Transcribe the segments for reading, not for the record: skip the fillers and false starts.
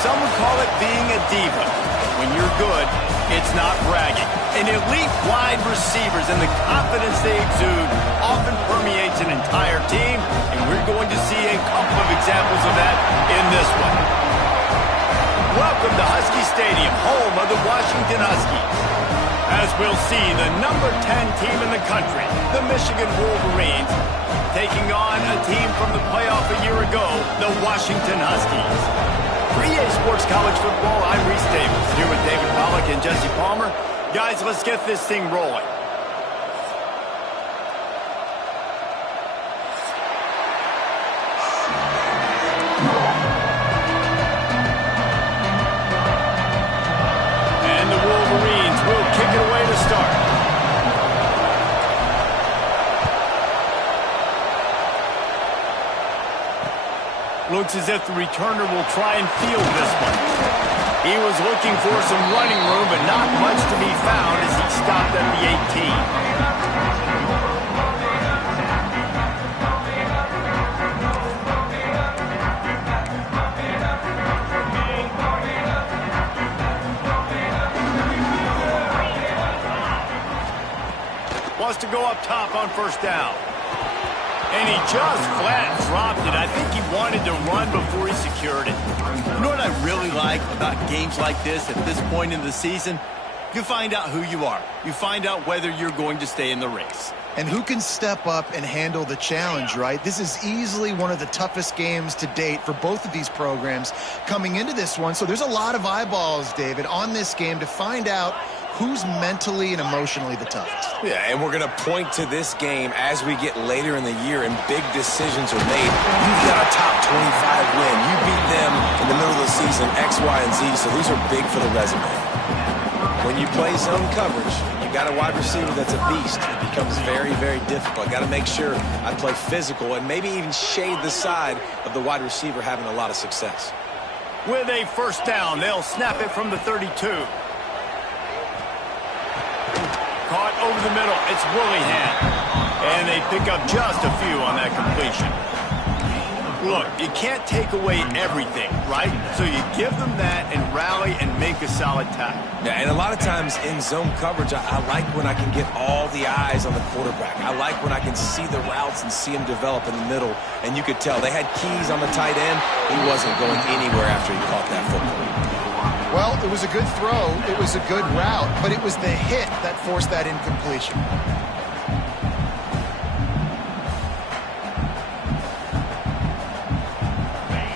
some would call it being a diva. When you're good, it's not bragging. And elite wide receivers and the confidence they exude often permeates an entire team, and we're going to see a couple of examples of that in this one. Welcome to Husky Stadium, home of the Washington Huskies. As we'll see, the number 10 team in the country, the Michigan Wolverines, taking on a team from the playoff a year ago, the Washington Huskies. For EA Sports College Football, I'm Reese Davis, here with David Pollack and Jesse Palmer. Guys, let's get this thing rolling. And the Wolverines will kick it away to start. Looks as if the returner will try and field this one. He was looking for some running room, but not much to be found as he stopped at the 18. Wants to go up top on first down. And he just flat dropped it. I think he wanted to run before he secured it. You know what I really like about games like this at this point in the season? You find out who you are. You find out whether you're going to stay in the race. And who can step up and handle the challenge, right? This is easily one of the toughest games to date for both of these programs coming into this one. So there's a lot of eyeballs, David, on this game to find out who's mentally and emotionally the toughest. Yeah, and we're going to point to this game as we get later in the year and big decisions are made. You've got a top 25 win. You beat them in the middle of the season, X, Y, and Z, so these are big for the resume. When you play zone coverage, you got a wide receiver that's a beast. It becomes very, very difficult. Got to make sure I play physical and maybe even shade the side of the wide receiver having a lot of success. With a first down, they'll snap it from the 32. Caught over the middle. It's Willingham. And they pick up just a few on that completion. Look, you can't take away everything, right? So you give them that and rally and make a solid tackle. Yeah, and a lot of times in zone coverage, I like when I can get all the eyes on the quarterback. I like when I can see the routes and see him develop in the middle. And you could tell they had keys on the tight end. He wasn't going anywhere after he caught that football. Well, it was a good throw, it was a good route, but it was the hit that forced that incompletion.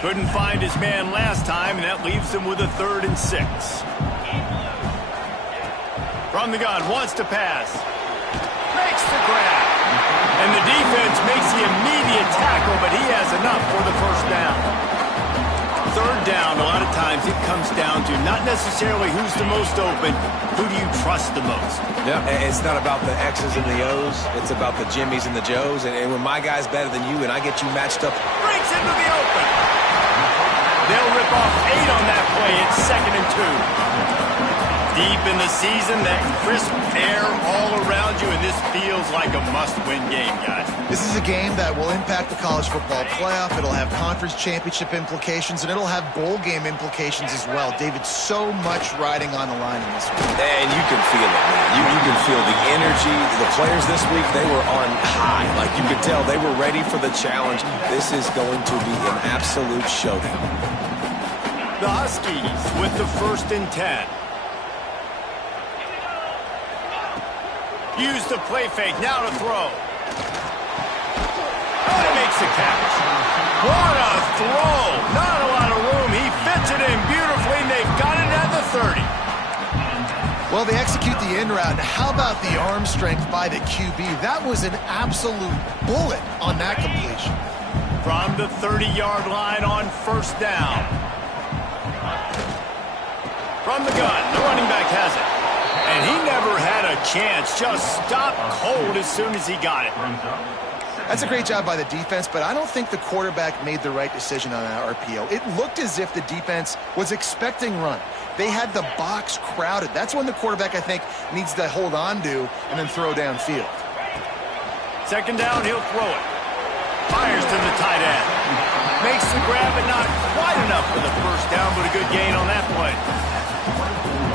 Couldn't find his man last time, and that leaves him with a 3rd and 6. From the gun, wants to pass. Makes the grab. And the defense makes the immediate tackle, but he has enough for the first down. 3rd down, a lot of times it comes down to not necessarily who's the most open, who do you trust the most? Yeah, it's not about the X's and the O's. It's about the Jimmies and the Joes. And when my guy's better than you and I get you matched up. Breaks into the open. They'll rip off 8 on that play. It's 2nd and 2. Deep in the season, that crisp air all around you, and this feels like a must-win game, guys. This is a game that will impact the college football playoff. It'll have conference championship implications, and it'll have bowl game implications as well. David, so much riding on the line in this one. And you can feel it, man. You can feel the energy. The players this week, they were on high. Like you could tell, they were ready for the challenge. This is going to be an absolute showdown. The Huskies with the 1st and 10. Use the play fake, now to throw. And he makes the catch. What a throw! Not a lot of room. He fits it in beautifully, and they've got it at the 30. Well, they execute the in route. How about the arm strength by the QB? That was an absolute bullet on that completion. From the 30-yard line on first down. From the gun, the running back has it. And he never had a chance, just stopped cold as soon as he got it. That's a great job by the defense, but I don't think the quarterback made the right decision on that RPO. It looked as if the defense was expecting run. They had the box crowded. That's when the quarterback, I think, needs to hold on to and then throw downfield. 2nd down, he'll throw it. Fires to the tight end. Makes the grab, but not quite enough for the first down, but a good gain on that play.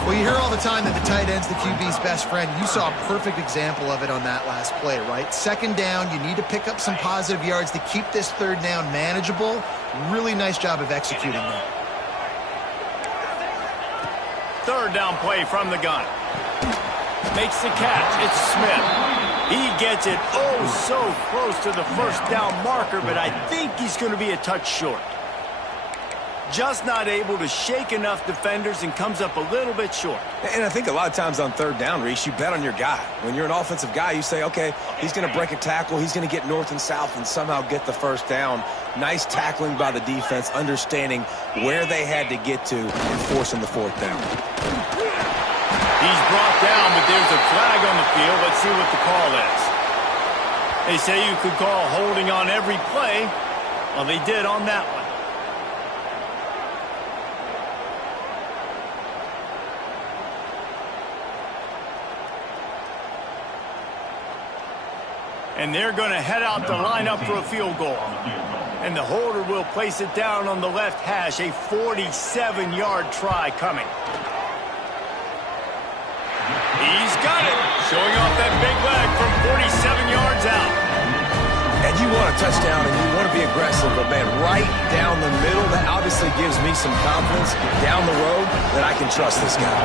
Well, you hear all the time that the tight end's the QB's best friend. You saw a perfect example of it on that last play, right? Second down, you need to pick up some positive yards to keep this third down manageable. Really nice job of executing that. Third down play from the gun. Makes the catch. It's Smith. He gets it so close to the first down marker, but I think he's going to be a touch short. Just not able to shake enough defenders and comes up a little bit short. And I think a lot of times on third down, Reese, you bet on your guy. When you're an offensive guy, you say, okay, he's going to break a tackle, he's going to get north and south and somehow get the first down. Nice tackling by the defense, understanding where they had to get to and forcing the fourth down. He's brought down, but there's a flag on the field. Let's see what the call is. They say you could call holding on every play. Well, they did on that one. And they're going to head out to line up for a field goal. And the holder will place it down on the left hash. A 47-yard try coming. He's got it. Showing off that big leg from 47 yards out. And you want a touchdown and you want to be aggressive, but, man, right down the middle, that obviously gives me some confidence down the road that I can trust this guy.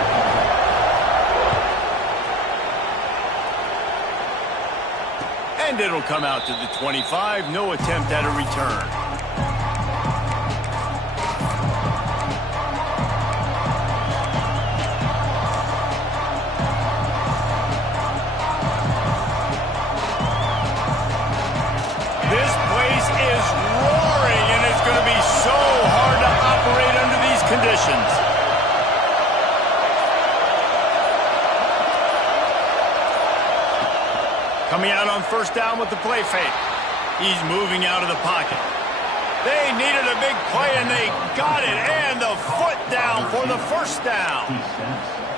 And it'll come out to the 25. No attempt at a return. This place is roaring, and it's going to be so hard to operate under these conditions. Coming out on first down with the play fake. He's moving out of the pocket. They needed a big play, and they got it. And the foot down for the first down.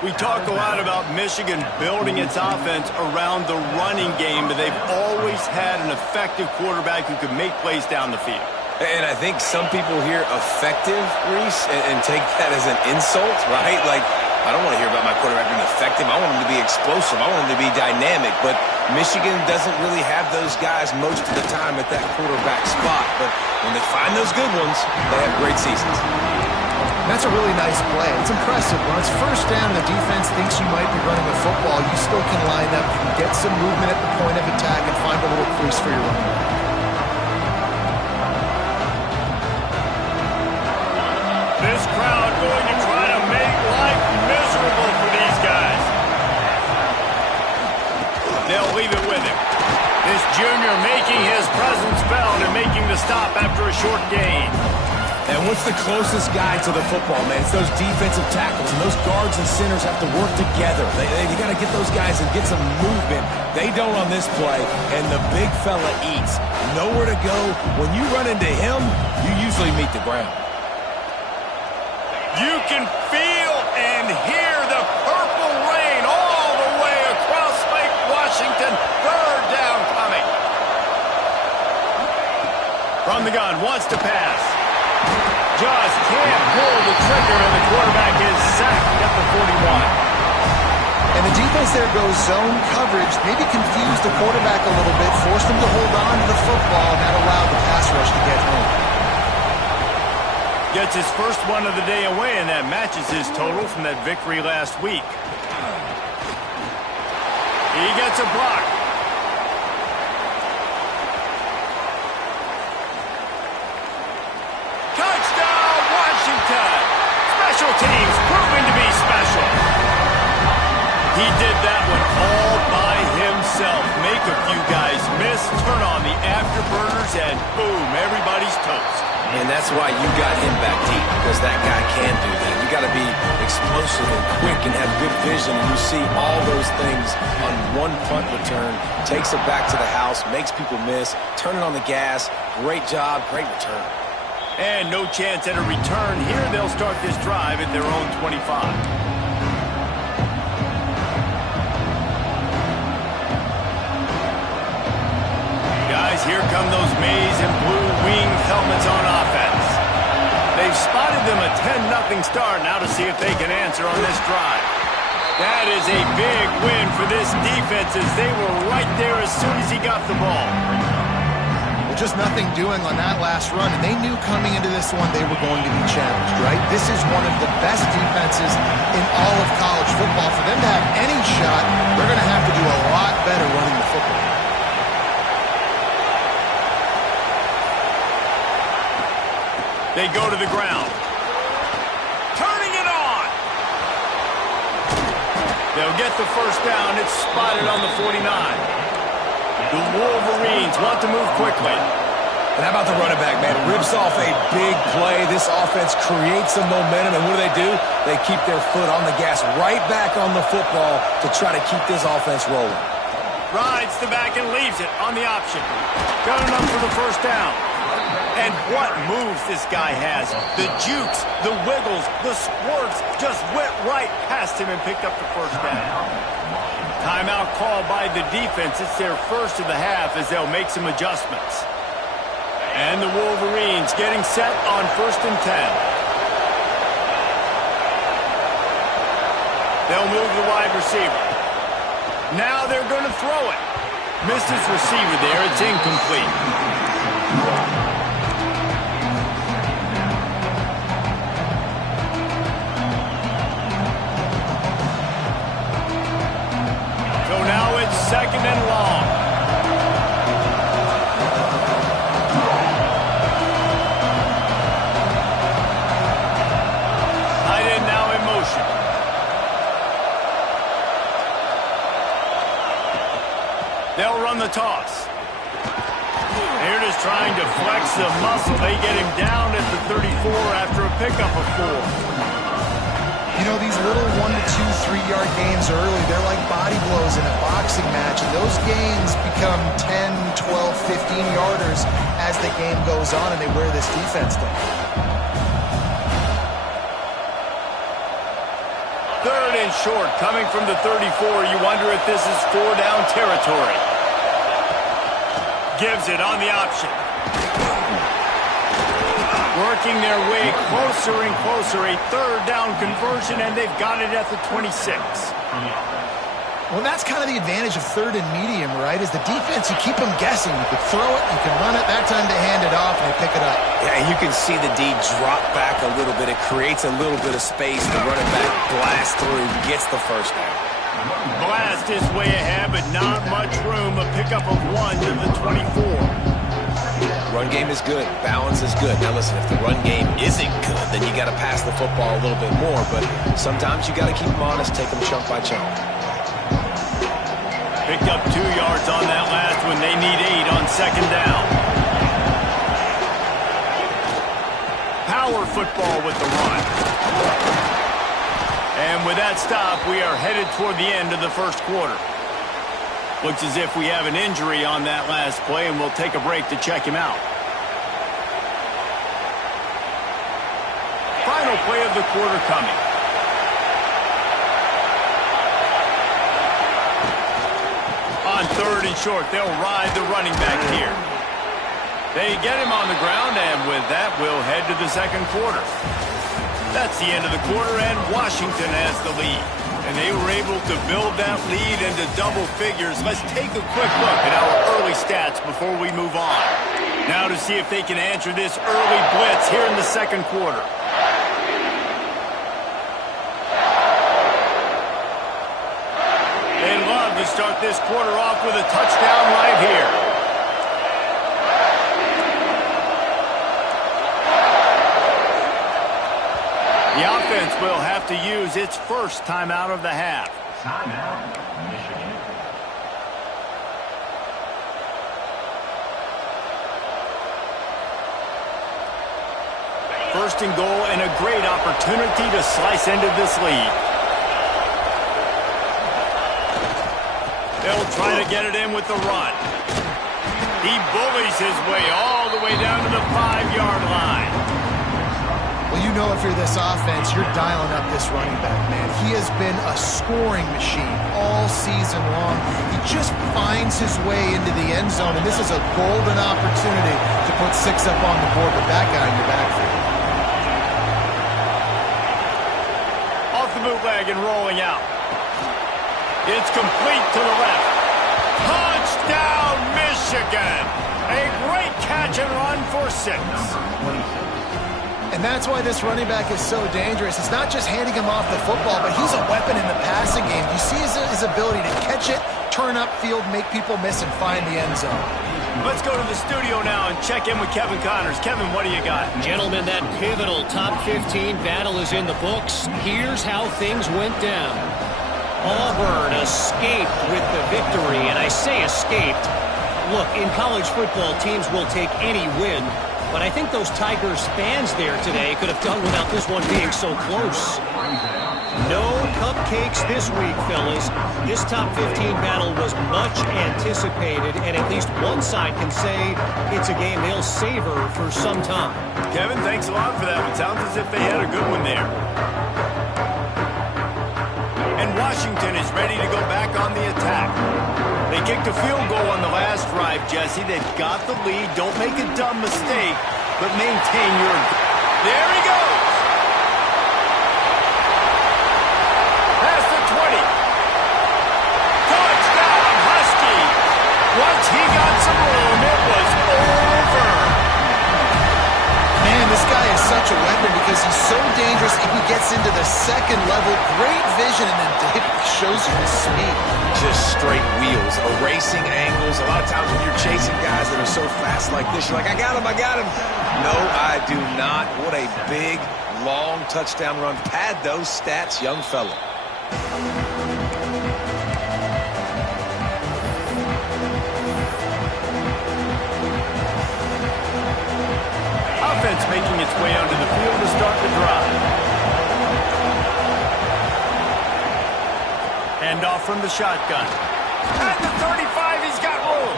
We talk a lot about Michigan building its offense around the running game, but they've always had an effective quarterback who could make plays down the field. And I think some people hear effective, Reese, and take that as an insult, right? Like, I don't want to hear about my quarterback being effective. I want him to be explosive. I want him to be dynamic. But Michigan doesn't really have those guys most of the time at that quarterback spot. But when they find those good ones, they have great seasons. That's a really nice play. It's impressive. When it's first down and the defense thinks you might be running a football, you still can line up. You can get some movement at the point of attack and find a little crease for your running back. This crowd going to try to make life miserable for these guys. They'll leave it with him. This junior making his presence felt and making the stop after a short gain. And what's the closest guy to the football, man? It's those defensive tackles, and those guards and centers have to work together. You got to get those guys and get some movement. They don't on this play, and the big fella eats. Nowhere to go. When you run into him, you usually meet the ground. You can feel and hear the purple rain all the way across Lake Washington. Third down coming. From the gun, wants to pass. Just can't pull the trigger, and the quarterback is sacked at the 41. And the defense there goes zone coverage, maybe confused the quarterback a little bit, forced him to hold on to the football, and that allowed the pass rush to get home. Gets his first one of the day away, and that matches his total from that victory last week. He gets a block. Touchdown, Washington! Special teams proving to be special. He did that one all by himself. Make a few guys miss, turn on the afterburners, and boom, everybody's toast. And that's why you got him back deep, because that guy can do that. You got to be explosive and quick and have good vision. And you see all those things on one punt return. Takes it back to the house, makes people miss, turning on the gas. Great job, great return. And no chance at a return here. They'll start this drive at their own 25. guys, here come those maize and blue winged helmets on offense. They've spotted them a 10-0 start. Now to see if they can answer on this drive. That is a big win for this defense as they were right there as soon as he got the ball. Well, just nothing doing on that last run, and they knew coming into this one they were going to be challenged, right? This is one of the best defenses in all of college football. For them to have any shot, they're going to have to do a lot better running the football. They go to the ground. Turning it on. They'll get the first down. It's spotted on the 49. The Wolverines want to move quickly. And how about the running back, man? Rips off a big play. This offense creates some momentum, and what do? They keep their foot on the gas right back on the football to try to keep this offense rolling. Rides the back and leaves it on the option. Got enough for the first down. And what moves this guy has. The jukes, the wiggles, the squirts just went right past him and picked up the first down. Timeout call by the defense. It's their first of the half as they'll make some adjustments. And the Wolverines getting set on 1st and 10. They'll move the wide receiver. Now they're going to throw it. Missed his receiver there. It's incomplete. So now it's 2nd and long. Tight end now in motion. They'll run the toss. They're just trying to flex the muscle. They get him down at the 34 after a pickup of 4. You know, these little 1 to 2, 3-yard gains early, they're like body blows in a boxing match, and those gains become 10, 12, 15-yarders as the game goes on, and they wear this defense down. 3rd and short, coming from the 34. You wonder if this is 4-down territory. Gives it on the option. Working their way closer and closer. A 3rd down conversion, and they've got it at the 26. Well, that's kind of the advantage of 3rd and medium, right? Is the defense, you keep them guessing. You can throw it, you can run it. That time they hand it off, and they pick it up. Yeah, you can see the D drop back a little bit. It creates a little bit of space. The running back blasts through, gets the first down. Blast is way ahead, but not much room. A pickup of 1 to the 24. Run game is good. Balance is good. Now listen, if the run game isn't good, then you got to pass the football a little bit more. But sometimes you got to keep them honest, take them chunk by chunk. Picked up 2 yards on that last one. They need 8 on 2nd down. Power football with the run. And with that stop, we are headed toward the end of the first quarter. Looks as if we have an injury on that last play, and we'll take a break to check him out. Final play of the quarter coming. On 3rd and short, they'll ride the running back here. They get him on the ground, and with that, we'll head to the 2nd quarter. That's the end of the quarter, and Washington has the lead. And they were able to build that lead into double figures. Let's take a quick look at our early stats before we move on. Now to see if they can answer this early blitz here in the 2nd quarter. They'd love to start this quarter off with a touchdown right here. The offense will have to use its first timeout of the half. Timeout, Michigan. 1st and goal, and a great opportunity to slice into this lead. They'll try to get it in with the run. He bullies his way all the way down to the 5-yard line. Well, you know if you're this offense, you're dialing up this running back, man. He has been a scoring machine all season long. He just finds his way into the end zone, and this is a golden opportunity to put 6 up on the board with that guy in your backfield. Off the bootleg and rolling out. It's complete to the left. Touchdown, Michigan! A great catch and run for 6. And that's why this running back is so dangerous. It's not just handing him off the football, but he's a weapon in the passing game. You see his ability to catch it, turn upfield, make people miss, and find the end zone. Let's go to the studio now and check in with Kevin Connors. Kevin, what do you got? Gentlemen, that pivotal top 15 battle is in the books. Here's how things went down. Auburn escaped with the victory, and I say escaped. Look, in college football, teams will take any win, but I think those Tigers fans there today could have done without this one being so close. No cupcakes this week, fellas. This top 15 battle was much anticipated, and at least one side can say it's a game they'll savor for some time. Kevin, thanks a lot for that. It sounds as if they had a good one there. And Washington is ready to go back on the attack. They kicked a field goal on the last drive, Jesse. They've got the lead. Don't make a dumb mistake, but maintain your... There he goes! Past the 20. Touchdown, Husky! Once he got some room, it was over. Man, this guy is such a weapon because he's so dangerous if he gets into the second level. Great vision, and then David shows you his speed. Just straight wheels, erasing angles. A lot of times when you're chasing guys that are so fast like this, you're like, I got him, I got him. No, I do not. What a big, long touchdown run. Pad those stats, young fella. Offense making its way onto the field to start the drive. Hand off from the shotgun. At the 35, he's got room.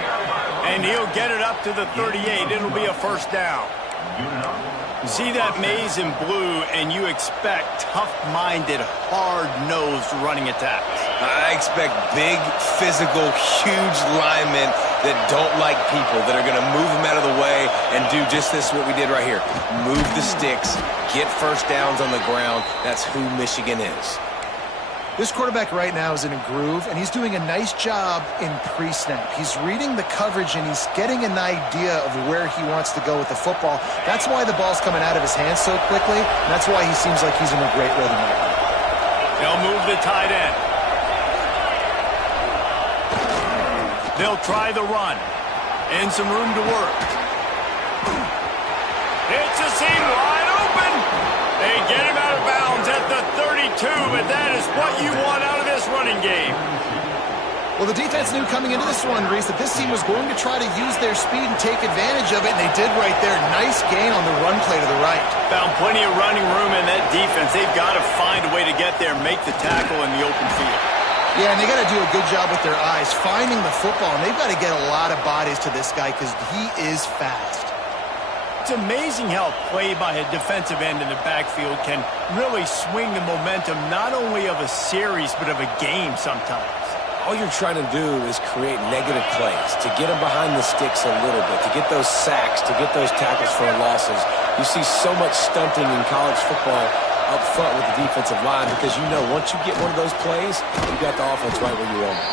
And he'll get it up to the 38. It'll be a first down. You see that maze in blue, and you expect tough-minded, hard-nosed running attacks. I expect big, physical, huge linemen that don't like people, that are going to move them out of the way and do just this, what we did right here. Move the sticks, get first downs on the ground. That's who Michigan is. This quarterback right now is in a groove, and he's doing a nice job in pre-snap. He's reading the coverage, and he's getting an idea of where he wants to go with the football. That's why the ball's coming out of his hands so quickly, and that's why he seems like he's in a great rhythm right now. They'll move the tight end. They'll try the run. And some room to work. It's a seam wide open. They get him out of bounds at the 32, but that is what you want out of this running game. Well, the defense knew coming into this one, Reese, that this team was going to try to use their speed and take advantage of it, and they did right there. Nice gain on the run play to the right. Found plenty of running room in that defense. They've got to find a way to get there, make the tackle in the open field. Yeah, and they got to do a good job with their eyes, finding the football, and they've got to get a lot of bodies to this guy because he is fast. It's amazing how play by a defensive end in the backfield can really swing the momentum not only of a series but of a game sometimes. All you're trying to do is create negative plays, to get them behind the sticks a little bit, to get those sacks, to get those tackles for losses. You see so much stunting in college football up front with the defensive line because you know once you get one of those plays, you got the offense right where you want it.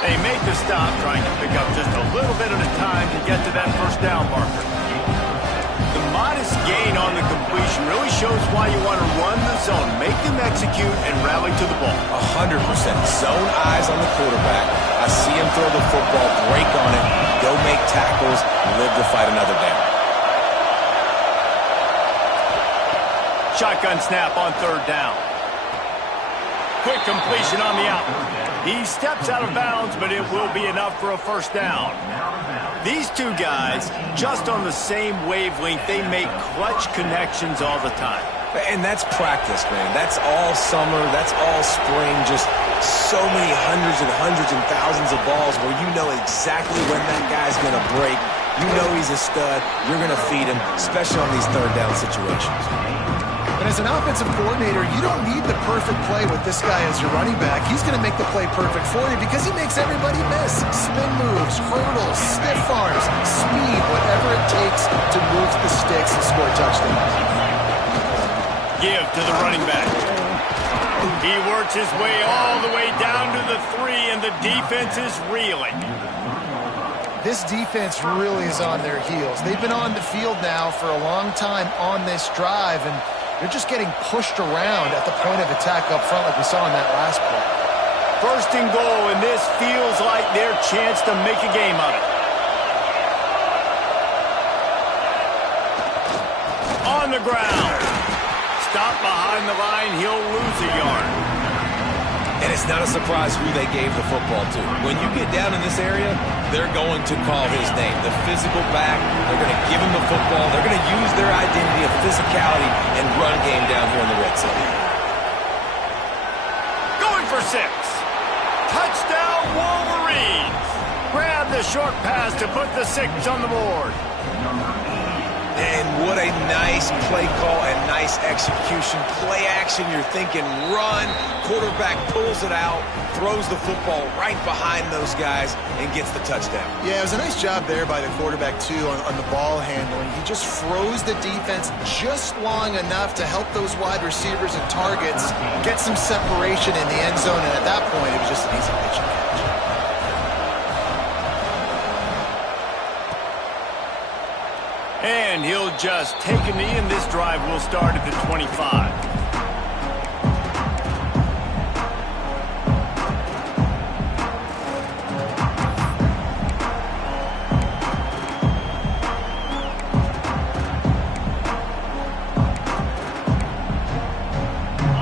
They make the stop, trying to pick up just a little bit at a time to get to that first down marker. The modest gain on the completion really shows why you want to run the zone, make them execute, and rally to the ball. 100%. Zone eyes on the quarterback. I see him throw the football, break on it, go make tackles, live to fight another down. Shotgun snap on third down. Quick completion on the out. He steps out of bounds, but it will be enough for a first down. These two guys, just on the same wavelength, they make clutch connections all the time. And that's practice, man. That's all summer. That's all spring. Just so many hundreds and thousands of balls where you know exactly when that guy's going to break. You know he's a stud. You're going to feed him, especially on these third down situations. And as an offensive coordinator, you don't need the perfect play with this guy as your running back. He's going to make the play perfect for you because he makes everybody miss. Spin moves, hurdles, stiff arms, speed, whatever it takes to move the sticks and score touchdowns. Give to the running back. He works his way all the way down to the 3, and the defense is reeling. This defense really is on their heels. They've been on the field now for a long time on this drive, and they're just getting pushed around at the point of attack up front like we saw in that last play. 1st and goal, and this feels like their chance to make a game of it. On the ground. Stop behind the line, he'll lose a yard. And it's not a surprise who they gave the football to. When you get down in this area, they're going to call his name. The physical back, they're going to give him the football. They're going to use their identity of physicality and run game down here in the red zone. Going for 6. Touchdown, Wolverines. Grab the short pass to put the 6 on the board. And what a nice play call and nice execution. Play action, you're thinking run. Quarterback pulls it out, throws the football right behind those guys, and gets the touchdown. Yeah, it was a nice job there by the quarterback, too, on the ball handling. He just froze the defense just long enough to help those wide receivers and targets get some separation in the end zone, and at that point, it was just an easy pitch and catch. And he'll just take a knee, and this drive will start at the 25.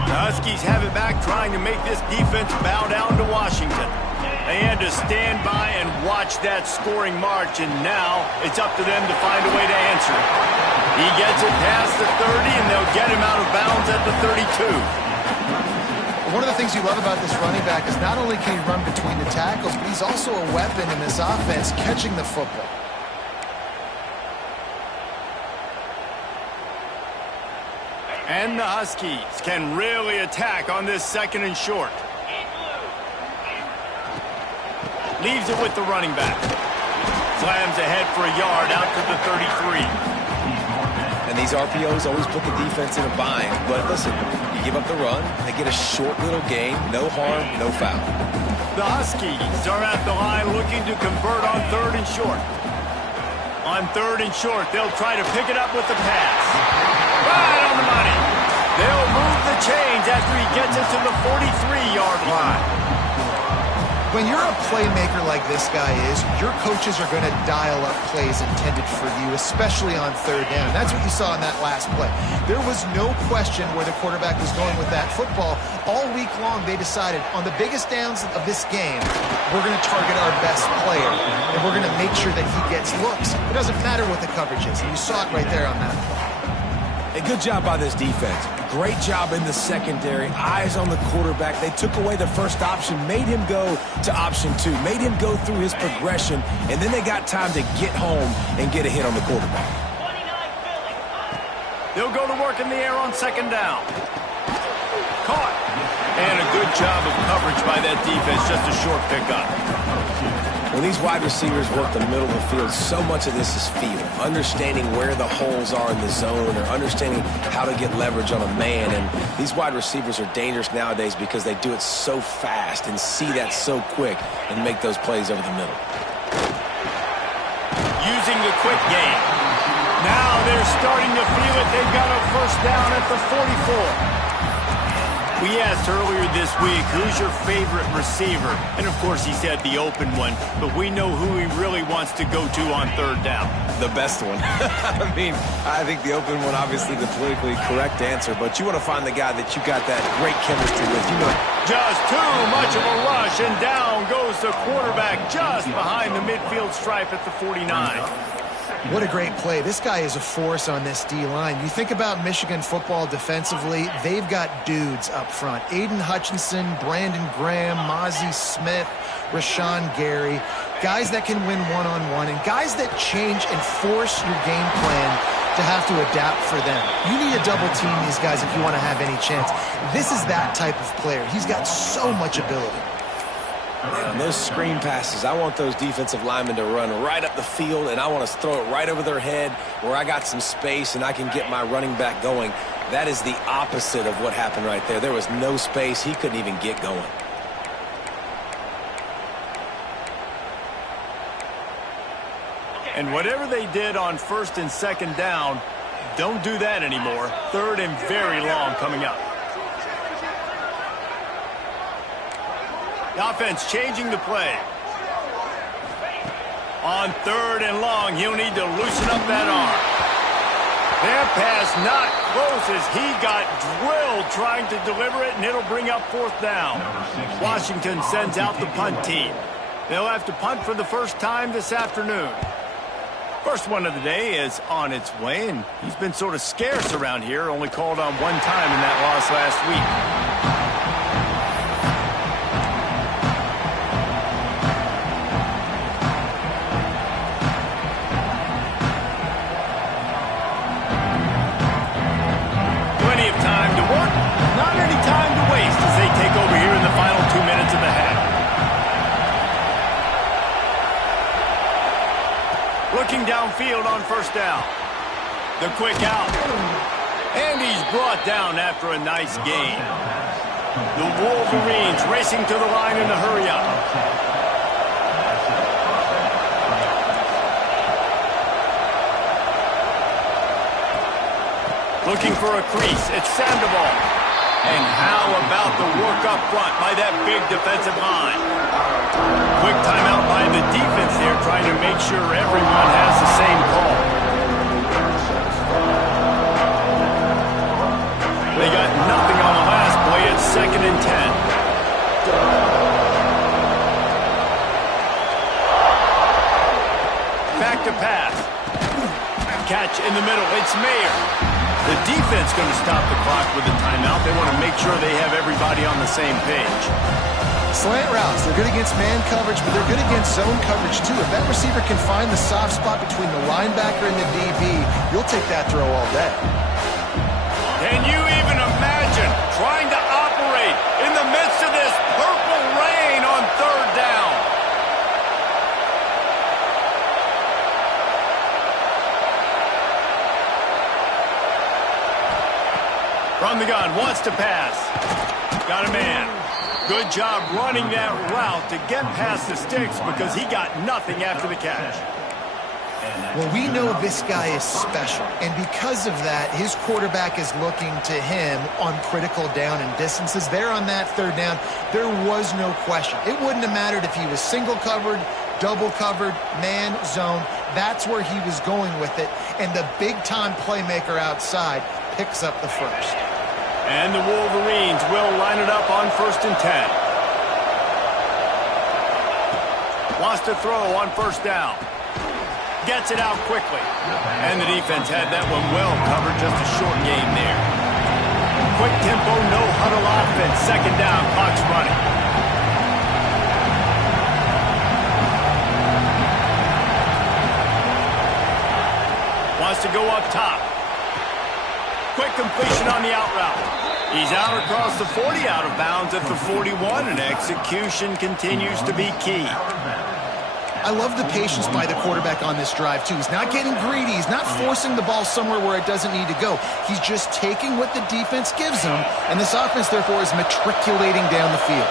The Huskies have it back, trying to make this defense bow down to Washington. They had to stand by and watch that scoring march, and now it's up to them to find a way to answer it. He gets it past the 30, and they'll get him out of bounds at the 32. One of the things you love about this running back is not only can he run between the tackles, but he's also a weapon in this offense catching the football. And the Huskies can really attack on this 2nd and short. Leaves it with the running back. Slams ahead for a yard out to the 33. And these RPOs always put the defense in a bind. But listen, you give up the run, they get a short little gain, no harm, no foul. The Huskies are at the line looking to convert on 3rd and short. On 3rd and short, they'll try to pick it up with the pass. Right on the money. They'll move the chains after he gets it to the 43-yard line. When you're a playmaker like this guy is, your coaches are going to dial up plays intended for you, especially on 3rd down. That's what you saw in that last play. There was no question where the quarterback was going with that football. All week long, they decided on the biggest downs of this game, we're going to target our best player, and we're going to make sure that he gets looks. It doesn't matter what the coverage is, and you saw it right there on that play. A good job by this defense. Great job in the secondary. Eyes on the quarterback. They took away the first option, made him go to option 2, made him go through his progression, and then they got time to get home and get a hit on the quarterback. They'll go to work in the air on 2nd down. Caught. And a good job of coverage by that defense, just a short pickup. When these wide receivers work the middle of the field, so much of this is feel. Understanding where the holes are in the zone or understanding how to get leverage on a man. And these wide receivers are dangerous nowadays because they do it so fast and see that so quick and make those plays over the middle. Using the quick game. Now they're starting to feel it. They've got a 1st down at the 44. We asked earlier this week, who's your favorite receiver? And, of course, he said the open one, but we know who he really wants to go to on 3rd down. The best one. I mean, I think the open one, obviously the politically correct answer, but you want to find the guy that you got that great chemistry with. You know, just too much of a rush, and down goes the quarterback just behind the midfield stripe at the 49. What a great play. This guy is a force on this D-line. You think about Michigan football defensively, they've got dudes up front. Aiden Hutchinson, Brandon Graham, Mozzie Smith, Rashawn Gary. Guys that can win one-on-one and guys that change and force your game plan to have to adapt for them. You need to double team these guys if you want to have any chance. This is that type of player. He's got so much ability. On those screen passes, I want those defensive linemen to run right up the field, and I want to throw it right over their head where I got some space and I can get my running back going. That is the opposite of what happened right there. There was no space. He couldn't even get going. And whatever they did on 1st and 2nd down, don't do that anymore. 3rd and very long coming up. The offense changing the play. On 3rd and long, he'll need to loosen up that arm. Their pass not close as he got drilled trying to deliver it, and it'll bring up 4th down. Washington sends out the punt team. They'll have to punt for the first time this afternoon. First one of the day is on its way, and he's been sort of scarce around here, only called on one time in that loss last week. Plenty of time to work, not any time to waste as they take over here in the final 2 minutes of the half. Looking downfield on 1st down. The quick out. And he's brought down after a nice gain. The Wolverines racing to the line in a hurry up. Looking for a crease. It's Sandoval. And how about the work up front by that big defensive line? Quick timeout by the defense there, trying to make sure everyone has the same call. They got nothing on the last play. It's 2nd and 10. Back to pass. Catch in the middle. It's Mayer. The defense going to stop the clock with a timeout. They want to make sure they have everybody on the same page. Slant routes, they're good against man coverage, but they're good against zone coverage too. If that receiver can find the soft spot between the linebacker and the DB, you'll take that throw all day. Can you even imagine trying to operate in the midst of this purple rain on 3rd down? From the gun, wants to pass. Got a man. Good job running that route to get past the sticks because he got nothing after the catch. Well, we know this guy is special, and because of that, his quarterback is looking to him on critical down and distances. There on that 3rd down, there was no question. It wouldn't have mattered if he was single covered, double covered, man, zone. That's where he was going with it, and the big-time playmaker outside picks up the first. And the Wolverines will line it up on 1st and 10. Wants to throw on 1st down. Gets it out quickly. And the defense had that one well covered, just a short game there. Quick tempo, no huddle offense. 2nd down, clock's running. Wants to go up top. Quick completion on the out route. He's out across the 40, out of bounds at the 41, and execution continues to be key. I love the patience by the quarterback on this drive, too. He's not getting greedy. He's not forcing the ball somewhere where it doesn't need to go. He's just taking what the defense gives him, and this offense, therefore, is matriculating down the field.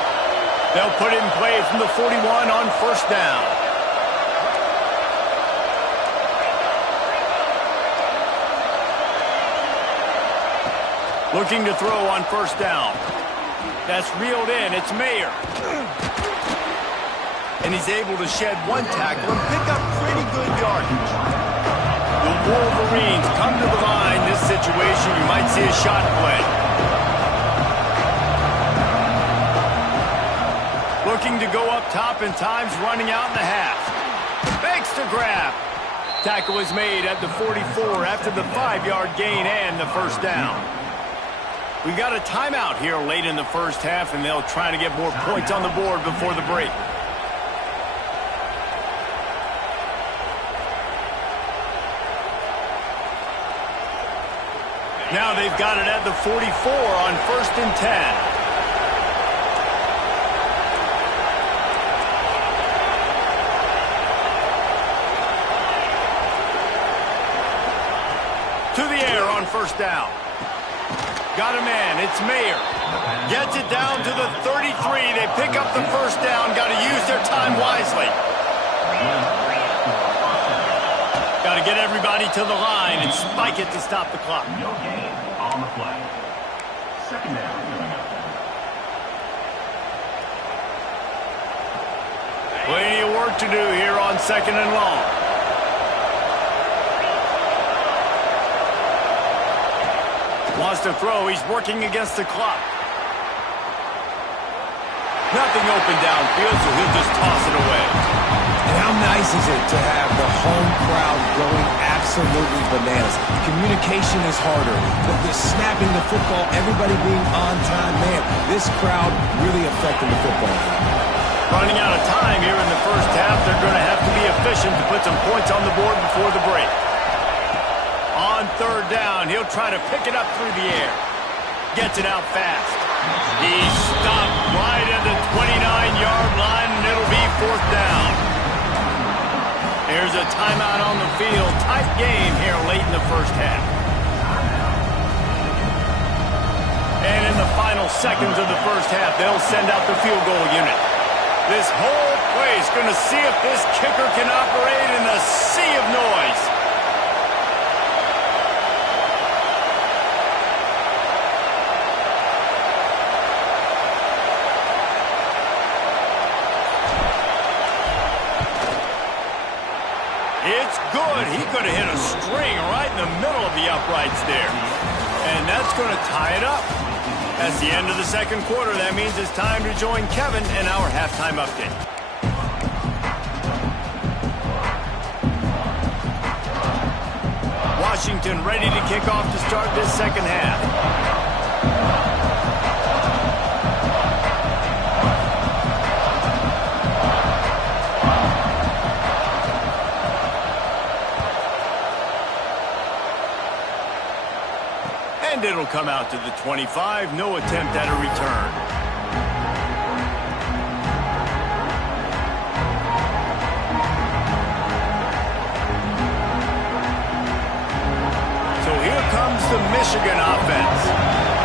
They'll put it in play from the 41 on 1st down. Looking to throw on 1st down. That's reeled in. It's Mayer. And he's able to shed one tackle and pick up pretty good yardage. The Wolverines come to the line. This situation, you might see a shot play. Looking to go up top, and time's running out in the half. Fakes to grab. Tackle is made at the 44 after the 5-yard gain and the 1st down. We got a timeout here late in the first half, and they'll try to get more points on the board before the break. Now they've got it at the 44 on 1st and 10. To the air on 1st down. Got a man. It's Mayer. Gets it down to the 33. They pick up the 1st down. Got to use their time wisely. Got to get everybody to the line and spike it to stop the clock. No gain on the play. 2nd down coming up. Plenty of work to do here on 2nd and long. Wants to throw. He's working against the clock. Nothing open downfield, so he'll just toss it away. And how nice is it to have the home crowd going absolutely bananas? Communication is harder. The snapping the football, everybody being on time. Man, this crowd really affecting the football game. Running out of time here in the 1st half. They're going to have to be efficient to put some points on the board before the break. On 3rd down, he'll try to pick it up through the air. Gets it out fast. He's stopped right at the 29-yard line, and it'll be 4th down. Here's a timeout on the field. Tight game here late in the 1st half. And in the final seconds of the 1st half, they'll send out the field goal unit. This whole place going to see if this kicker can operate in the sea of noise. It's good. He could have hit a string right in the middle of the uprights there. And that's going to tie it up. That's the end of the 2nd quarter. That means it's time to join Kevin in our halftime update. Washington ready to kick off to start this 2nd half. And it'll come out to the 25. No attempt at a return. So here comes the Michigan offense.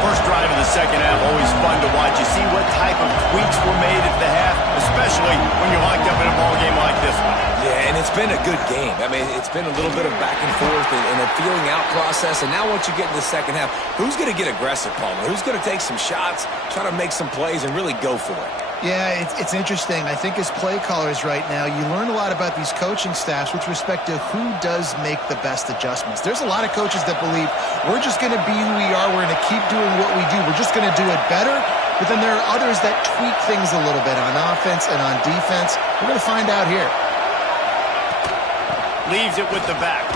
First drive of the 2nd half, always fun to watch. You see what type of tweaks were made at the half, especially when you're locked up in a ball game like this one. Yeah, and it's been a good game. I mean, it's been a little bit of back and forth and a feeling out process. And now once you get in the 2nd half, who's going to get aggressive, Palmer? Who's going to take some shots, try to make some plays, and really go for it? Yeah, it's interesting. I think as play callers right now, you learn a lot about these coaching staffs with respect to who does make the best adjustments. There's a lot of coaches that believe we're just going to be who we are. We're going to keep doing what we do. We're just going to do it better. But then there are others that tweak things a little bit on offense and on defense. We're going to find out here. Leaves it with the back.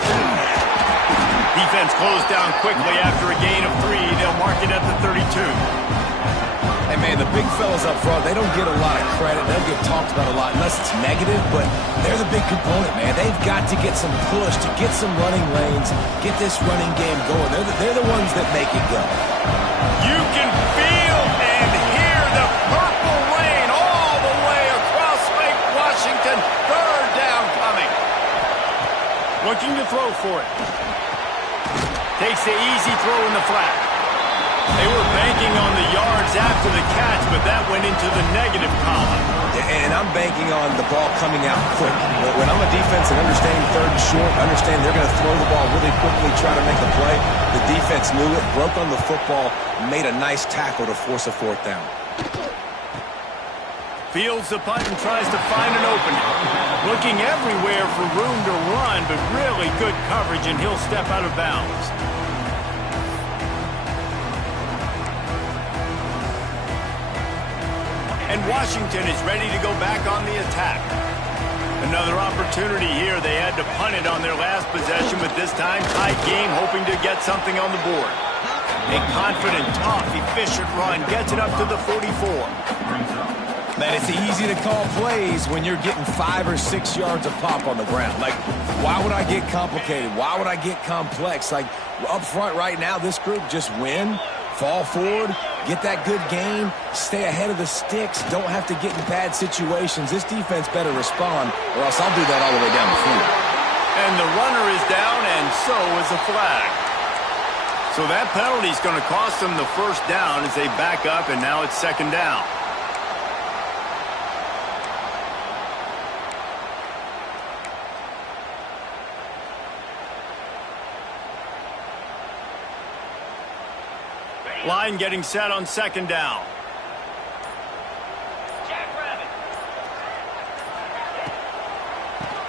Defense closed down quickly after a gain of 3. They'll mark it at the 32. Hey, man, the big fellas up front, they don't get a lot of credit. They don't get talked about a lot unless it's negative, but they're the big component, man. They've got to get some push, to get some running lanes, get this running game going. They're the ones that make it go. You can feel and hear the purple rain all the way across Lake Washington. 3rd down coming. Looking to throw for it. Takes the easy throw in the flat. They were banking on the yards after the catch, but that went into the negative column. And I'm banking on the ball coming out quick. When I'm a defense and understand 3rd and short, understand they're going to throw the ball really quickly, try to make a play. The defense knew it, broke on the football, made a nice tackle to force a 4th down. Fields the punt and tries to find an opening. Looking everywhere for room to run, but really good coverage, and he'll step out of bounds. And Washington is ready to go back on the attack. Another opportunity here. They had to punt it on their last possession, but this time tight game, hoping to get something on the board. A confident, tough, efficient run gets it up to the 44. Man, it's easy to call plays when you're getting 5 or 6 yards of pop on the ground. Like, why would I get complicated? Why would I get complex? Like, up front right now, this group just win, fall forward, get that good gain, stay ahead of the sticks, don't have to get in bad situations. This defense better respond, or else I'll do that all the way down the field. And the runner is down, and so is a flag. So that penalty is going to cost them the first down as they back up, and now it's second down. Line getting set on second down.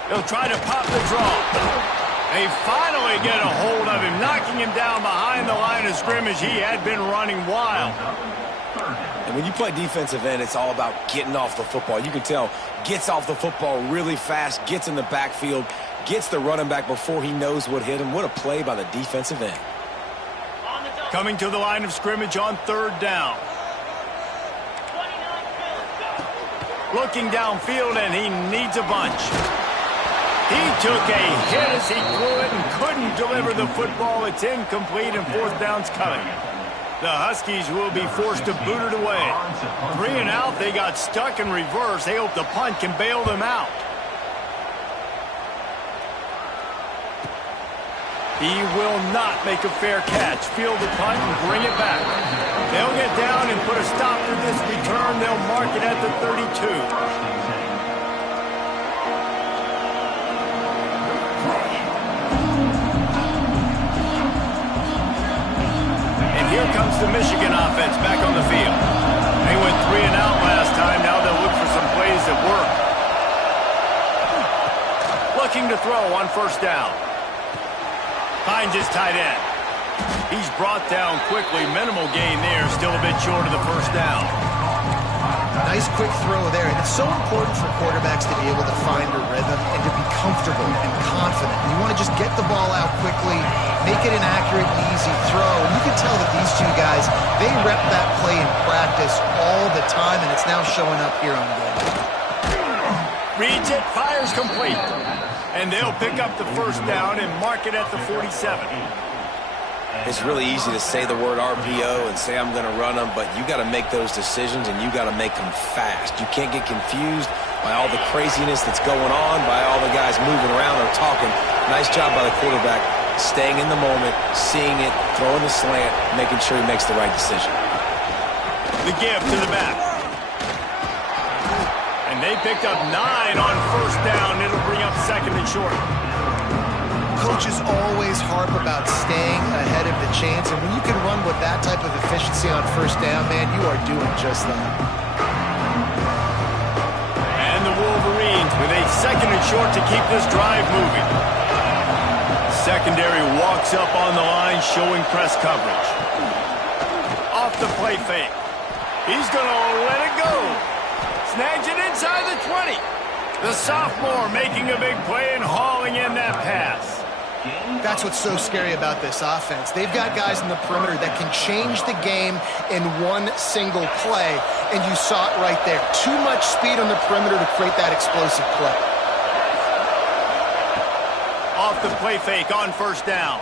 He'll try to pop the draw. They finally get a hold of him, knocking him down behind the line of scrimmage. He had been running wild. And when you play defensive end, it's all about getting off the football. You can tell, gets off the football really fast, gets in the backfield, gets the running back before he knows what hit him. What a play by the defensive end. Coming to the line of scrimmage on third down. Looking downfield, and he needs a bunch. He took a hit as he threw it and couldn't deliver the football. It's incomplete, and fourth down's coming. The Huskies will be forced to boot it away. 3 and out, they got stuck in reverse. They hope the punt can bail them out. He will not make a fair catch. Field the punt and bring it back. They'll get down and put a stop to this return. They'll mark it at the 32. And here comes the Michigan offense back on the field. They went 3 and out last time. Now they'll look for some plays that work. Looking to throw on first down. Finds his tight end. He's brought down quickly. Minimal gain there. Still a bit short of the first down. Nice quick throw there. And it's so important for quarterbacks to be able to find a rhythm and to be comfortable and confident. You want to just get the ball out quickly, make it an accurate and easy throw. And you can tell that these two guys, they rep that play in practice all the time, and it's now showing up here on game. Reads it, fires complete. And they'll pick up the first down and mark it at the 47. It's really easy to say the word RPO and say I'm going to run them, but you got to make those decisions and you got to make them fast. You can't get confused by all the craziness that's going on, by all the guys moving around or talking. Nice job by the quarterback, staying in the moment, seeing it, throwing the slant, making sure he makes the right decision. The give to the back. And they picked up 9 on first down. It'll bring up second and short. Coaches always harp about staying ahead of the chains, and when you can run with that type of efficiency on first down, man, you are doing just that. And the Wolverines with a second and short to keep this drive moving. Secondary walks up on the line, showing press coverage. Off the play fake. He's going to let it go. Snags it inside the 20. The sophomore making a big play and hauling in that pass. That's what's so scary about this offense. They've got guys in the perimeter that can change the game in one single play, and you saw it right there. Too much speed on the perimeter to create that explosive play. Off the play fake on first down.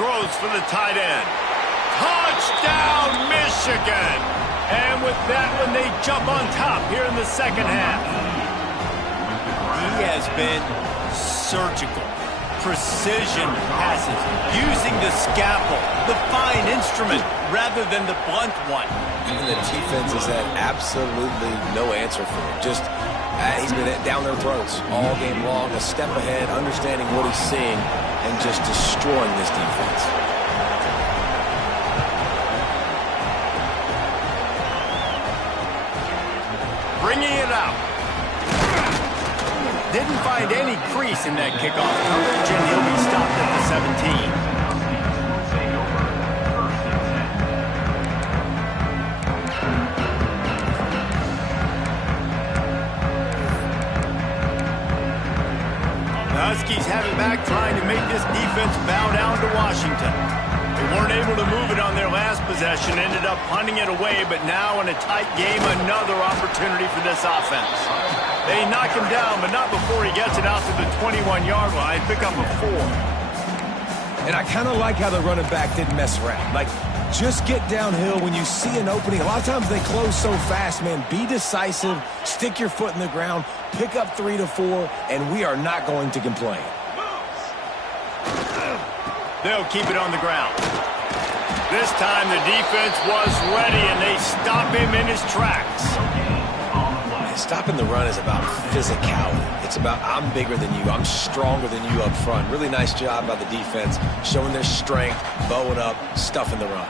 Throws for the tight end. Touchdown, Michigan! And with that one, they jump on top here in the second half. He has been surgical. Precision passes, using the scalpel, the fine instrument, rather than the blunt one. Even the defense has had absolutely no answer for him. Just, he's been down their throats all game long, a step ahead, understanding what he's seeing, and just destroying this defense. Bringing it out. Didn't find any crease in that kickoff coverage, and he'll be stopped at the 17. The Huskies have it back, trying to make this defense bow down to Washington. They weren't able to move it on their last possession, ended up punting it away, but now in a tight game, another opportunity for this offense. They knock him down, but not before he gets it out to the 21-yard line, pick up a 4. And I kind of like how the running back didn't mess around. Like, just get downhill when you see an opening. A lot of times they close so fast, man. Be decisive, stick your foot in the ground, pick up 3 to 4, and we are not going to complain. They'll keep it on the ground. This time the defense was ready, and they stop him in his tracks. Stopping the run is about physicality. It's about I'm bigger than you. I'm stronger than you up front. Really nice job by the defense, showing their strength, bowing up, stuffing the run.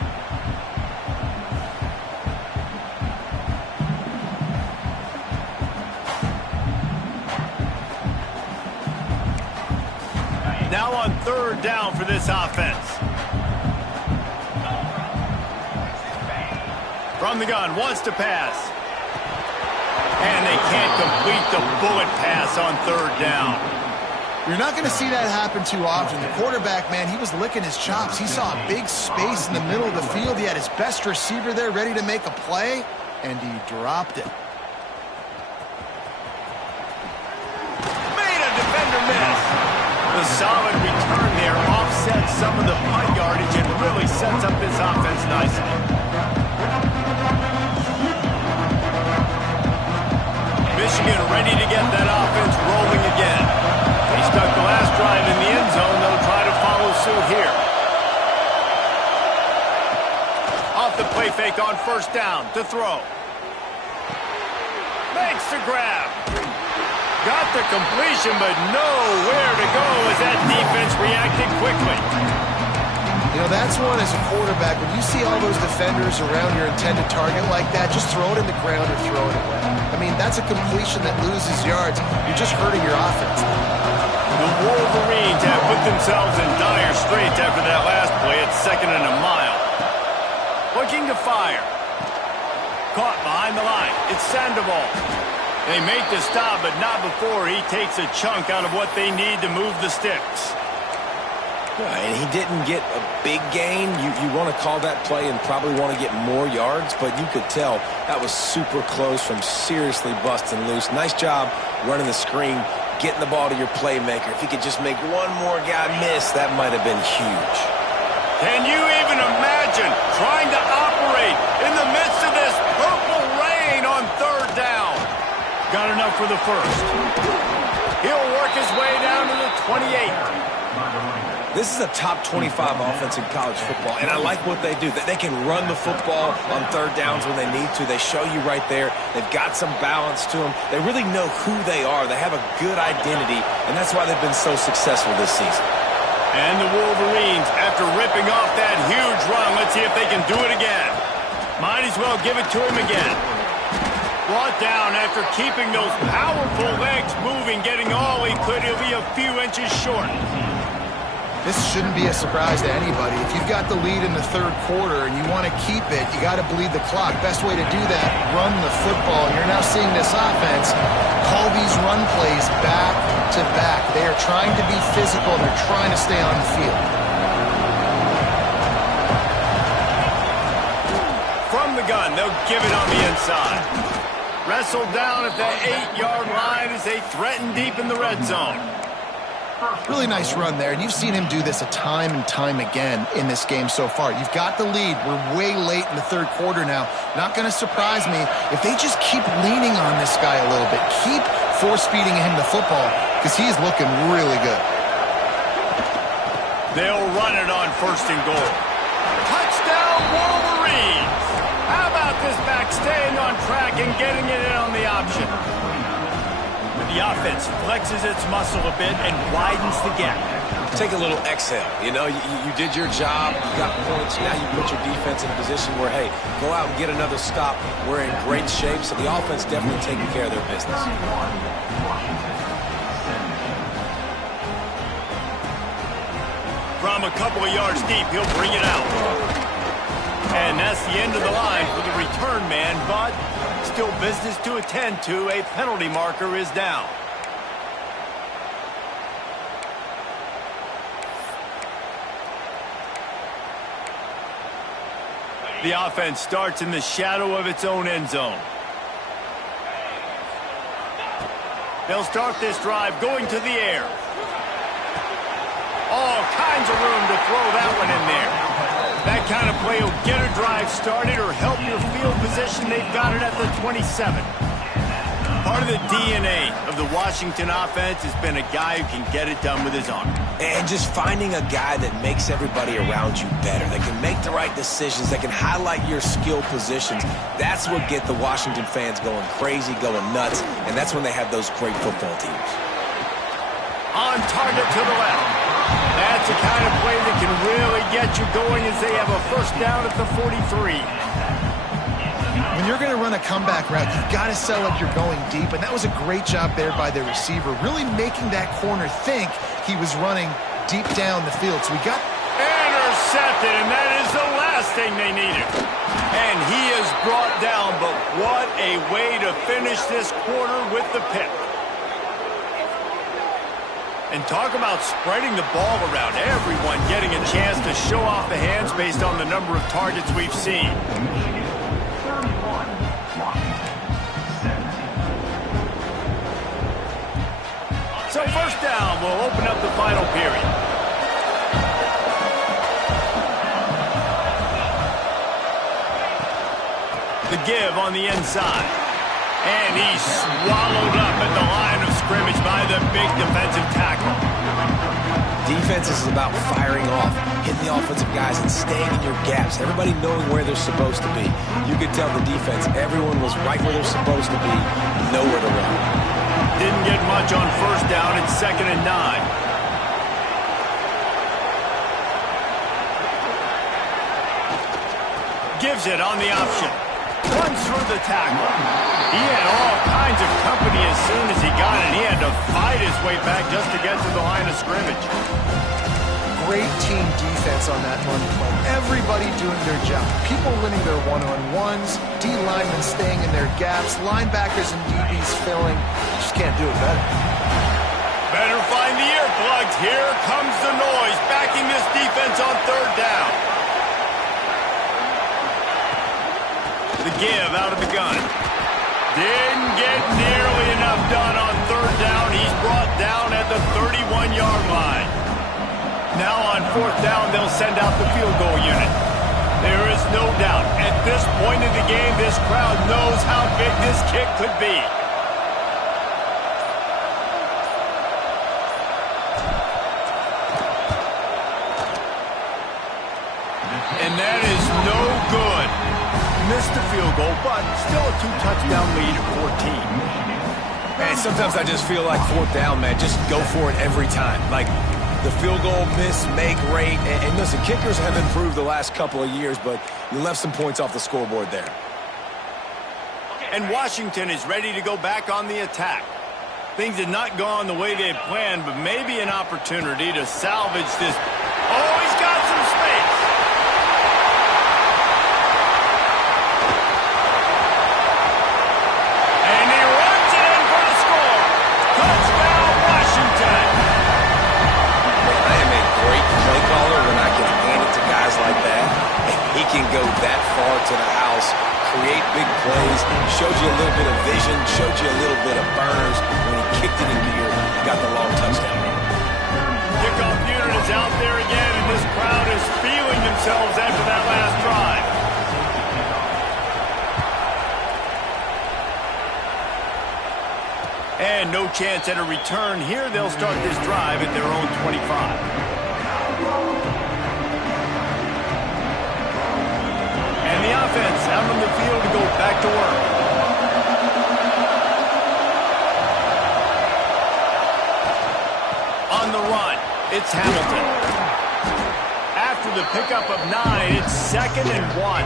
Now on 3rd down for this offense. From the gun, wants to pass. And they can't complete the bullet pass on 3rd down. You're not going to see that happen too often. The quarterback, man, he was licking his chops. He saw a big space in the middle of the field. He had his best receiver there ready to make a play, and he dropped it. Made a defender miss. The solid return there offsets some of the punt yardage and really sets up this offense nicely. Michigan ready to get that offense rolling again. They stuck the last drive in the end zone. They'll try to follow suit here. Off the play fake on 1st down to throw. Makes the grab. Got the completion, but nowhere to go as that defense reacted quickly. You know, that's one as a quarterback. When you see all those defenders around your intended target like that, just throw it in the ground or throw it away. I mean, that's a completion that loses yards. You're just hurting your offense. The Wolverines have put themselves in dire straits after that last play at 2nd and a mile. Looking to fire. Caught behind the line. It's Sandoval. They make the stop, but not before he takes a chunk out of what they need to move the sticks. And he didn't get a big gain. You want to call that play and probably want to get more yards, but you could tell that was super close from seriously busting loose. Nice job running the screen, getting the ball to your playmaker. If he could just make one more guy miss, that might have been huge. Can you even imagine trying to operate in the midst of this purple rain on 3rd down? Got enough for the 1st. He'll work his way down to the 28. This is a top 25 offense in college football, and I like what they do. They can run the football on 3rd downs when they need to. They show you right there. They've got some balance to them. They really know who they are. They have a good identity, and that's why they've been so successful this season. And the Wolverines, after ripping off that huge run, let's see if they can do it again. Might as well give it to him again. Brought down after keeping those powerful legs moving, getting all he could. He'll be a few inches short. This shouldn't be a surprise to anybody. If you've got the lead in the 3rd quarter and you want to keep it, you got to bleed the clock. Best way to do that, run the football. And you're now seeing this offense call these run plays back to back. They are trying to be physical, and they're trying to stay on the field. From the gun, they'll give it on the inside. Wrestled down at the 8-yard line as they threaten deep in the red zone. Really nice run there, and you've seen him do this a time and time again in this game so far. You've got the lead. We're way late in the 3rd quarter now. Not going to surprise me if they just keep leaning on this guy a little bit. Keep force-feeding him the football, because he's looking really good. They'll run it on 1st and goal. Touchdown, Wolverines! How about this back staying on track and getting it in on the option? The offense flexes its muscle a bit and widens the gap. Take a little exhale. You know, you did your job. You got points. Now you put your defense in a position where, hey, go out and get another stop. We're in great shape, so the offense definitely taking care of their business. From a couple of yards deep, he'll bring it out. And that's the end of the line for the return man, but still business to attend to. A penalty marker is down. The offense starts in the shadow of its own end zone. They'll start this drive going to the air. All kinds of room to throw that one in there. That kind of play will get a drive started or help your field position. They've got it at the 27. Part of the DNA of the Washington offense has been a guy who can get it done with his arm. And just finding a guy that makes everybody around you better, that can make the right decisions, that can highlight your skill positions. That's what gets the Washington fans going crazy, going nuts, and that's when they have those great football teams. On target to the left. That's the kind of play that can really get you going as they have a first down at the 43. When you're going to run a comeback route, you've got to sell like you're going deep, and that was a great job there by the receiver, really making that corner think he was running deep down the field. So we got intercepted, and that is the last thing they needed. And he is brought down, but what a way to finish this quarter with the pick. And talk about spreading the ball around, everyone getting a chance to show off the hands based on the number of targets we've seen. So first down will open up the final period. The give on the inside. And he's swallowed up at the line of scrimmage by the big defensive tackle. Defense is about firing off, hitting the offensive guys, and staying in your gaps. Everybody knowing where they're supposed to be. You could tell the defense, everyone was right where they're supposed to be, nowhere to run. Didn't get much on first down. It's 2nd and 9. Gives it on the option. Runs through the tackle. He had all kinds of company as soon as he got it. He had to fight his way back just to get to the line of scrimmage. great team defense on that run play. Everybody doing their job. People winning their one-on-ones, D linemen staying in their gaps, linebackers and DBs filling. Just can't do it better. Better find the earplugs. Here comes the noise, backing this defense on third down. The give out of the gun. Didn't get nearly enough done on third down. He's brought down at the 31-yard line. Now on fourth down, they'll send out the field goal unit. There is no doubt, at this point in the game, this crowd knows how big this kick could be. And that is no good. Missed the field goal, but still a two-touchdown lead at 14. Man, sometimes I just feel like fourth down, man, just go for it every time. Like, the field goal miss, make rate, and listen, kickers have improved the last couple of years, but you left some points off the scoreboard there. And Washington is ready to go back on the attack. Things had not gone the way they had planned, but maybe an opportunity to salvage this. Oh, he's got some space. And he runs it in for the score. Touchdown, Washington. I am a great play caller when I can hand it to guys like that. He can go that far to the house, create big plays, showed you a little bit of vision, showed you a little bit of burners. When he kicked it in gear, he got the long touchdown. Kickoff unit is out there again, and this crowd is feeling themselves after that last drive. And no chance at a return here. They'll start this drive at their own 25. And the offense out on the field to go back to work. On the run, it's Hamilton. After the pickup of 9, it's 2nd and 1.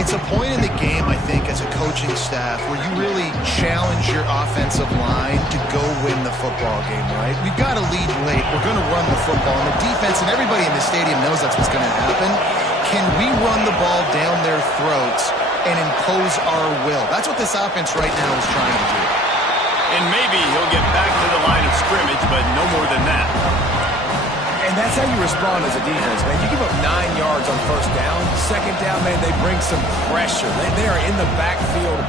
It's a point in the game, I think, as a coaching staff where you really challenge your offensive line to go win the football game, right? We've got to lead late. We're going to run the football. And the defense and everybody in the stadium knows that's what's going to happen. Can we run the ball down their throats and impose our will? That's what this offense right now is trying to do. And maybe he'll get back to the line of scrimmage, but no more than that. And And that's how you respond as a defense, man. You give up 9 yards on first down. Second down, man, they bring some pressure. They are in the backfield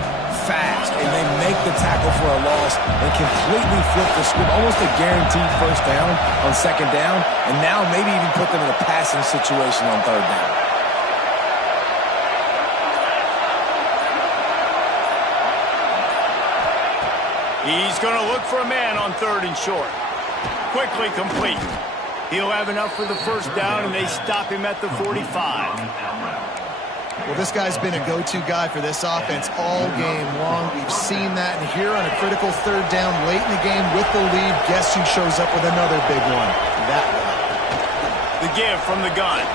fast, and they make the tackle for a loss and completely flip the script. Almost a guaranteed first down on second down, and now maybe even put them in a passing situation on third down. He's going to look for a man on third and short. Quickly complete. He'll have enough for the first down, and they stop him at the 45. Well, this guy's been a go-to guy for this offense all game long. We've seen that, and here on a critical third down late in the game with the lead, guess who shows up with another big one? That one. The give from the gun.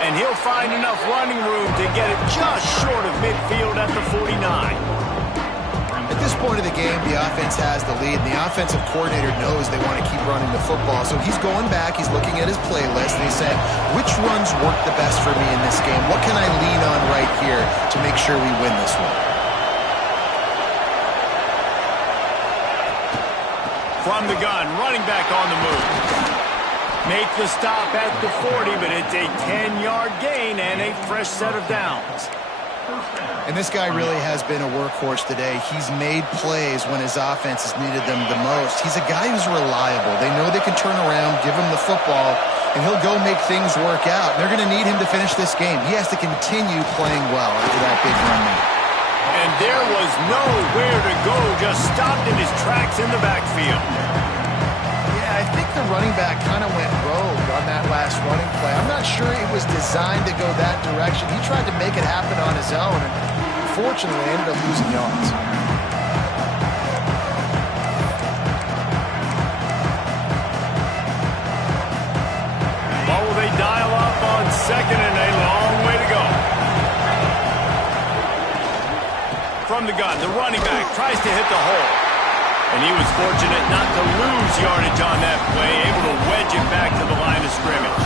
And he'll find enough running room to get it just short of midfield at the 49. At this point of the game, the offense has the lead, and the offensive coordinator knows they want to keep running the football. So he's going back, he's looking at his playlist, and he's saying, which runs work the best for me in this game? What can I lean on right here to make sure we win this one? From the gun, running back on the move. Make the stop at the 40, but it's a 10-yard gain and a fresh set of downs. And this guy really has been a workhorse today. He's made plays when his offense has needed them the most. He's a guy who's reliable. They know they can turn around, give him the football, and he'll go make things work out. They're going to need him to finish this game. He has to continue playing well after that big run there. And there was nowhere to go, just stopped in his tracks in the backfield. Yeah, I think the running back kind of went rogue on that last running play. I'm not sure it was designed to go that direction. He tried to make it happen on his own, and unfortunately ended up losing yards. What will they dial up on second and a long way to go? From the gun, the running back tries to hit the hole. And he was fortunate not to lose yardage on that play, able to wedge it back to the line of scrimmage.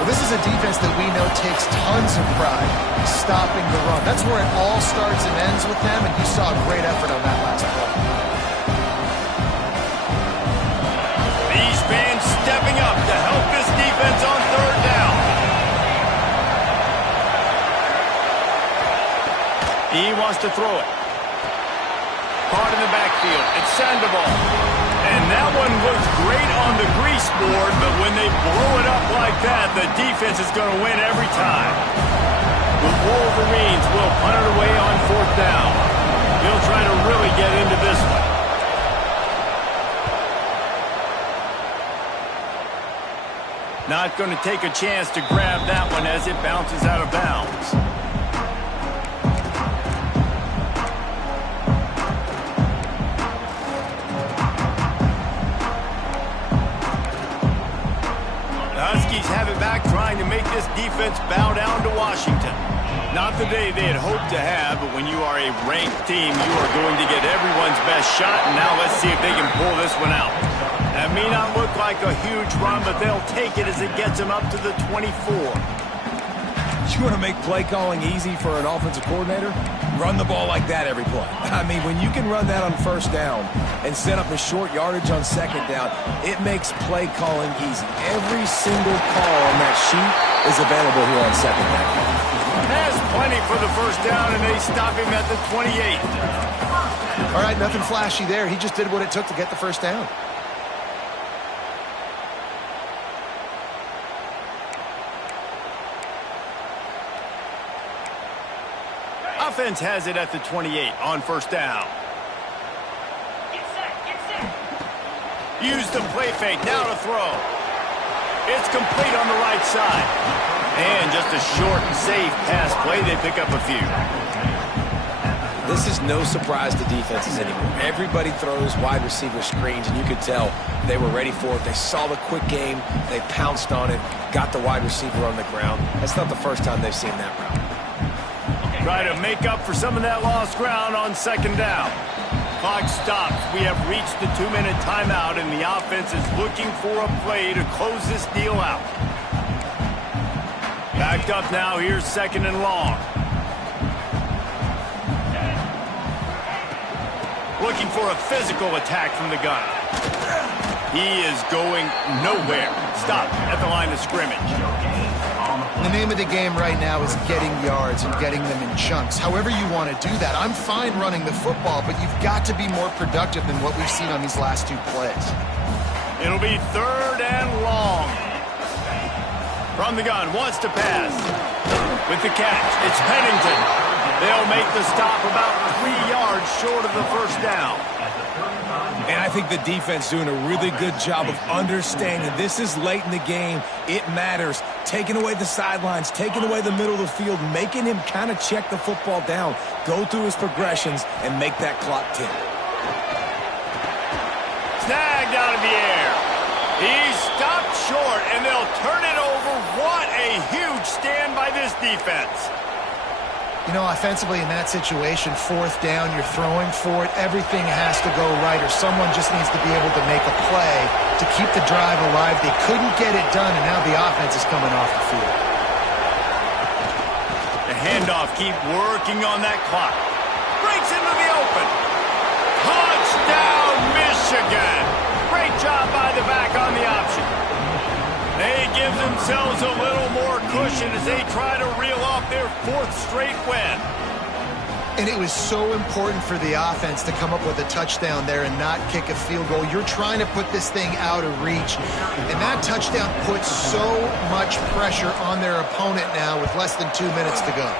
Well, this is a defense that we know takes tons of pride in stopping the run. That's where it all starts and ends with them, and you saw a great effort on that last play. These fans stepping up to help this defense on third down. He wants to throw it. Caught in the backfield. It's Sandoval. And that one looks great on the grease board, but when they blow it up like that, the defense is going to win every time. The Wolverines will punt it away on fourth down. He'll try to really get into this one. Not going to take a chance to grab that one as it bounces out of bounds. Huskies have it back, trying to make this defense bow down to Washington. Not the day they had hoped to have, but when you are a ranked team, you are going to get everyone's best shot, and now let's see if they can pull this one out. That may not look like a huge run, but they'll take it as it gets them up to the 24. You want to make play calling easy for an offensive coordinator? Run the ball like that every play. I mean, when you can run that on first down and set up a short yardage on second down, it makes play calling easy. Every single call on that sheet is available here on second down. Has plenty for the first down, and they stop him at the 28. All right, nothing flashy there. He just did what it took to get the first down. Offense has it at the 28 on first down. Use the play fake, now to throw. It's complete on the right side. And just a short, safe pass play, they pick up a few. This is no surprise to defenses anymore. Everybody throws wide receiver screens, and you could tell they were ready for it. They saw the quick game, they pounced on it, got the wide receiver on the ground. That's not the first time they've seen that route. Try to make up for some of that lost ground on second down. Clock stops. We have reached the 2-minute timeout, and the offense is looking for a play to close this deal out. Backed up now. Here's second and long. Looking for a physical attack from the gun. He is going nowhere. Stop at the line of scrimmage. The name of the game right now is getting yards and getting them in chunks. However you want to do that. I'm fine running the football, but you've got to be more productive than what we've seen on these last two plays. It'll be 3rd and long. From the gun, wants to pass. With the catch, it's Pennington. They'll make the stop about 3 yards short of the first down. And I think the defense doing a really good job of understanding this is late in the game. It matters. Taking away the sidelines, taking away the middle of the field, making him kind of check the football down, go through his progressions, and make that clock tick. Snagged out of the air. He's stopped short, and they'll turn it over. What a huge stand by this defense. You know, offensively in that situation, 4th down, you're throwing for it. Everything has to go right, or someone just needs to be able to make a play to keep the drive alive. They couldn't get it done, and now the offense is coming off the field. The handoff, keep working on that clock. Breaks into the open. Touchdown, Michigan. Great job by the back on the option. They give themselves a little more cushion as they try to reel off their 4th straight win. And it was so important for the offense to come up with a touchdown there and not kick a field goal. You're trying to put this thing out of reach. And that touchdown puts so much pressure on their opponent now with less than 2 minutes to go.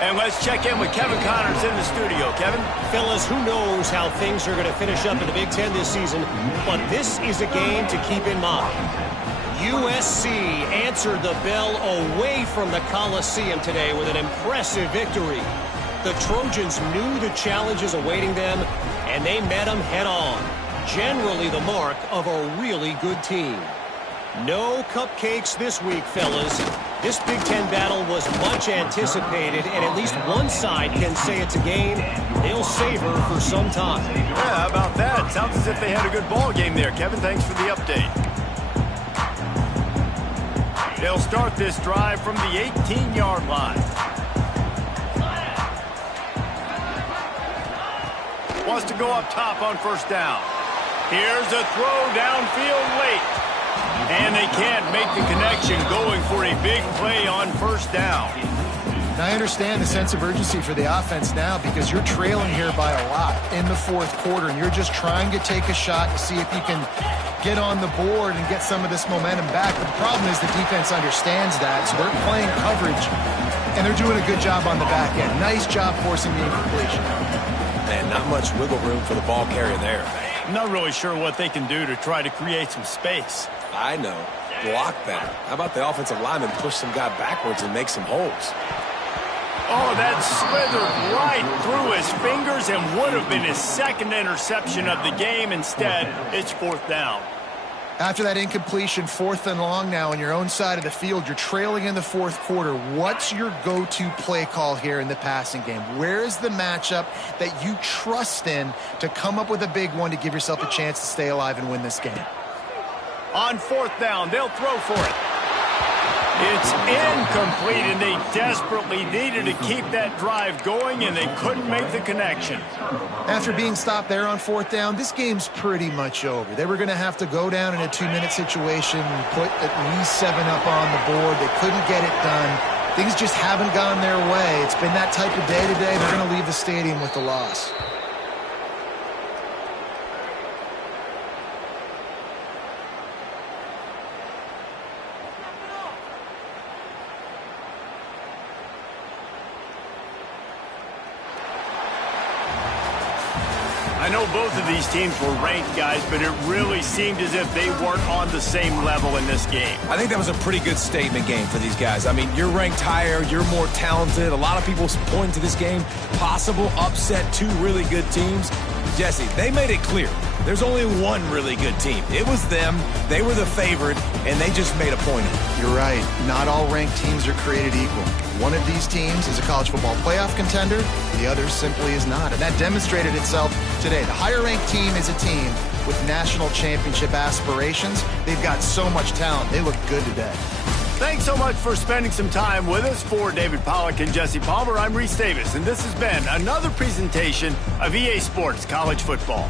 And let's check in with Kevin Connors in the studio. Kevin? Fellas, who knows how things are going to finish up in the Big Ten this season, but this is a game to keep in mind. USC answered the bell away from the Coliseum today with an impressive victory. The Trojans knew the challenges awaiting them, and they met them head-on. Generally the mark of a really good team. No cupcakes this week, fellas. This Big Ten battle was much anticipated, and at least one side can say it's a game they'll savor for some time. Yeah, how about that? Sounds as if they had a good ball game there. Kevin, thanks for the update. They'll start this drive from the 18-yard line. Wants to go up top on 1st down. Here's a throw downfield late. And they can't make the connection, going for a big play on 1st down. Now, I understand the sense of urgency for the offense now because you're trailing here by a lot in the 4th quarter, and you're just trying to take a shot to see if you can get on the board and get some of this momentum back. But the problem is the defense understands that, so they're playing coverage, and they're doing a good job on the back end. Nice job forcing the incompletion. Man, not much wiggle room for the ball carrier there. I'm not really sure what they can do to try to create some space. I know. Block that. How about the offensive lineman push some guy backwards and make some holes? Oh, that slithered right through his fingers and would have been his 2nd interception of the game. Instead, it's 4th down. After that incompletion, 4th and long now on your own side of the field, you're trailing in the 4th quarter. What's your go-to play call here in the passing game? Where is the matchup that you trust in to come up with a big one to give yourself a chance to stay alive and win this game? On 4th down, they'll throw for it. It's incomplete, and they desperately needed to keep that drive going, and they couldn't make the connection. After being stopped there on 4th down, this game's pretty much over. They were going to have to go down in a 2-minute situation, put at least 7 up on the board. They couldn't get it done. Things just haven't gone their way. It's been that type of day today. They're going to leave the stadium with the loss. I know both of these teams were ranked, guys, but it really seemed as if they weren't on the same level in this game. I think that was a pretty good statement game for these guys. I mean, you're ranked higher, you're more talented. A lot of people point to this game, possible upset, 2 really good teams. Jesse, they made it clear. There's only one really good team. It was them. They were the favorite, and they just made a point of it. You're right. Not all ranked teams are created equal. One of these teams is a college football playoff contender. The other simply is not. And that demonstrated itself today. The higher-ranked team is a team with national championship aspirations. They've got so much talent. They look good today. Thanks so much for spending some time with us. For David Pollack and Jesse Palmer, I'm Reese Davis, and this has been another presentation of EA Sports College Football.